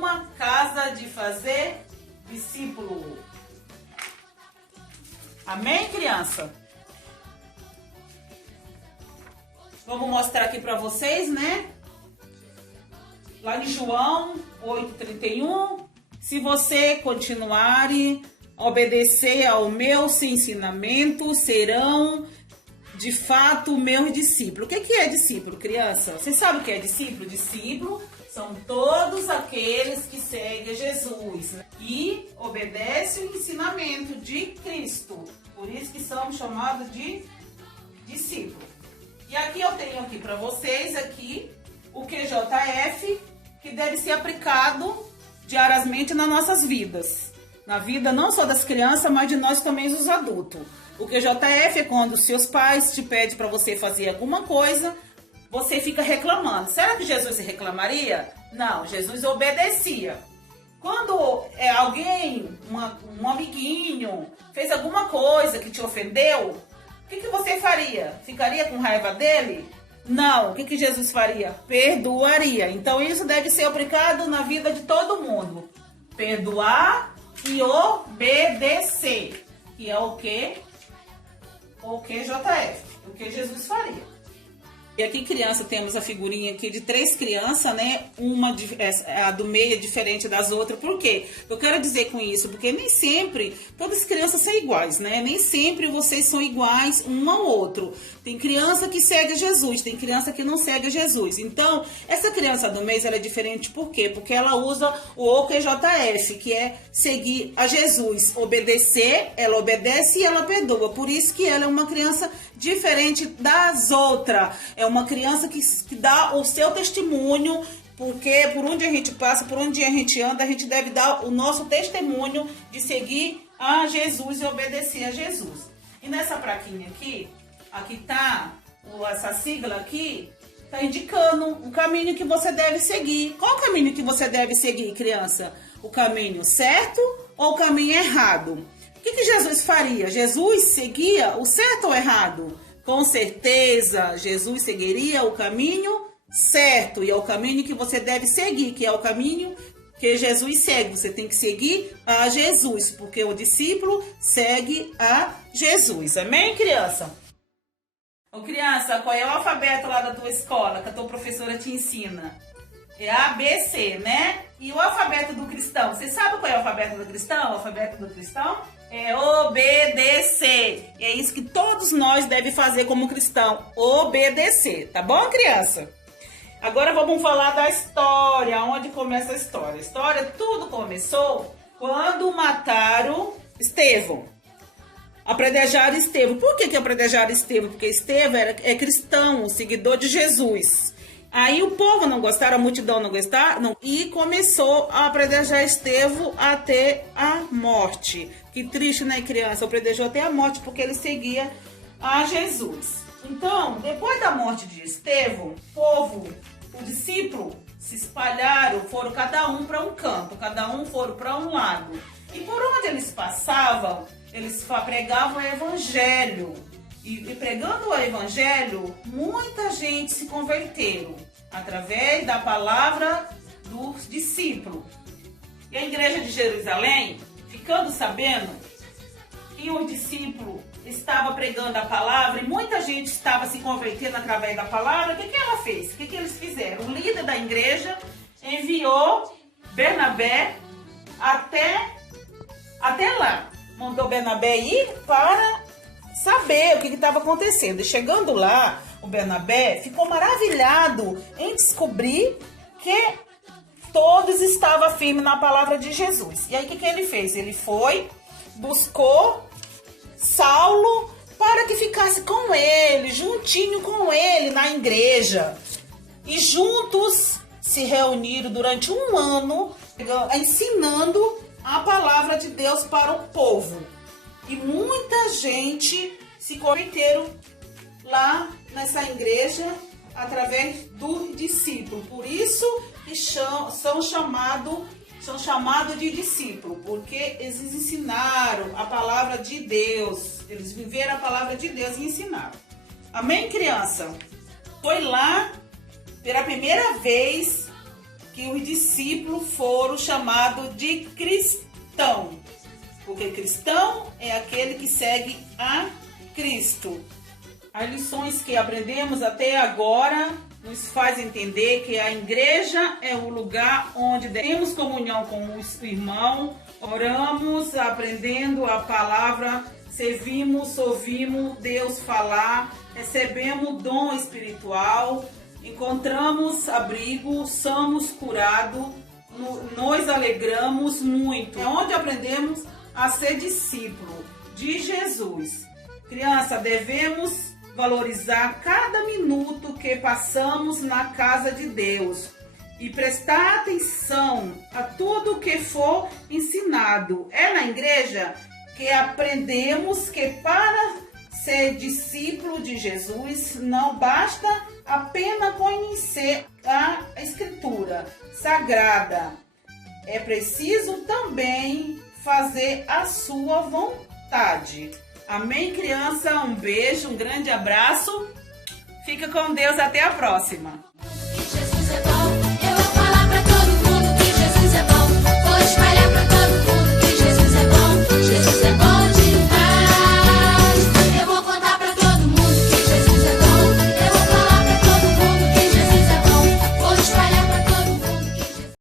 uma casa de fazer discípulo. Amém, criança? Vamos mostrar aqui para vocês, né? Lá em João 8:31, se você continuar a obedecer ao meu ensinamento, serão de fato meus discípulos. O que é discípulo, criança? Vocês sabem o que é discípulo? Discípulo são todos aqueles que seguem Jesus, né? E obedecem o ensinamento de Cristo. Por isso que somos chamados de discípulos. E aqui eu tenho aqui para vocês aqui o QJF, que deve ser aplicado diariamente nas nossas vidas. Na vida não só das crianças, mas de nós também os adultos. O QJF é quando seus pais te pedem para você fazer alguma coisa, você fica reclamando. Será que Jesus reclamaria? Não, Jesus obedecia. Quando alguém, um amiguinho, fez alguma coisa que te ofendeu, o que você faria? Ficaria com raiva dele? Não. O que Jesus faria? Perdoaria. Então isso deve ser aplicado na vida de todo mundo. Perdoar e obedecer. Que é o que? O QJF. O que Jesus faria. E aqui, criança, temos a figurinha aqui de 3 crianças, né? A do meio é diferente das outras. Por quê? Eu quero dizer com isso, porque nem sempre todas as crianças são iguais, né? Nem sempre vocês são iguais um ao outro. Tem criança que segue Jesus, tem criança que não segue Jesus. Então, essa criança do meio, ela é diferente por quê? Porque ela usa o OQJF, que é seguir a Jesus. Obedecer, ela obedece e ela perdoa. Por isso que ela é uma criança diferente das outras. É uma criança que dá o seu testemunho, porque por onde a gente passa, por onde a gente anda, a gente deve dar o nosso testemunho de seguir a Jesus e obedecer a Jesus. E nessa plaquinha aqui tá essa sigla aqui, tá indicando o caminho que você deve seguir. Qual o caminho que você deve seguir, criança? O caminho certo ou o caminho errado? O que Jesus faria? Jesus seguia o certo ou errado? Com certeza, Jesus seguiria o caminho certo. E é o caminho que você deve seguir, que é o caminho que Jesus segue. Você tem que seguir a Jesus, porque o discípulo segue a Jesus. Amém, criança? Ô, criança, qual é o alfabeto lá da tua escola que a tua professora te ensina? É A, B, C, né? E o alfabeto do cristão? Você sabe qual é o alfabeto do cristão? O alfabeto do cristão é obedecer. E é isso que todos nós devemos fazer como cristão. Obedecer. Tá bom, criança? Agora vamos falar da história. Onde começa a história? A história, tudo começou quando mataram Estevão. Apedrejaram Estevão. Por que apedrejaram Estevão? Porque Estevão é cristão, seguidor de Jesus. Aí o povo não gostaram, a multidão não gostaram, e começou a apedrejar Estevão até a morte. Que triste, né, criança? Apedrejou até a morte porque ele seguia a Jesus. Então, depois da morte de Estevão, o povo, o discípulo, se espalharam, foram cada um para um canto, cada um foram para um lado. E por onde eles passavam, eles pregavam o evangelho. E pregando o evangelho, muita gente se converteram através da palavra dos discípulos. E a igreja de Jerusalém, ficando sabendo que o discípulo estava pregando a palavra e muita gente estava se convertendo através da palavra, o que ela fez? O que eles fizeram? O líder da igreja enviou Bernabé até lá. Mandou Bernabé ir para saber o que estava acontecendo. E chegando lá, o Bernabé ficou maravilhado em descobrir que todos estavam firmes na palavra de Jesus. E aí o que ele fez? Ele foi, buscou Saulo para que ficasse com ele, juntinho com ele na igreja. E juntos se reuniram durante um ano, ensinando a palavra de Deus para o povo. E muita gente se converteram lá nessa igreja através do discípulo. Por isso que são chamados de discípulos, porque eles ensinaram a palavra de Deus. Eles viveram a palavra de Deus e ensinaram. Amém, criança? Foi lá, pela primeira vez, que os discípulos foram chamados de cristão, porque cristão é aquele que segue a Cristo. As lições que aprendemos até agora nos faz entender que a igreja é o lugar onde temos comunhão com o irmão, oramos, aprendendo a palavra, servimos, ouvimos Deus falar, recebemos dom espiritual, encontramos abrigo, somos curados, nos alegramos muito. É onde aprendemos a ser discípulo de Jesus. Criança, devemos valorizar cada minuto que passamos na casa de Deus e prestar atenção a tudo que for ensinado. É na igreja que aprendemos que para ser discípulo de Jesus não basta apenas conhecer a Escritura Sagrada. É preciso também fazer a sua vontade. Amém, criança? Um beijo, um grande abraço. Fica com Deus, até a próxima.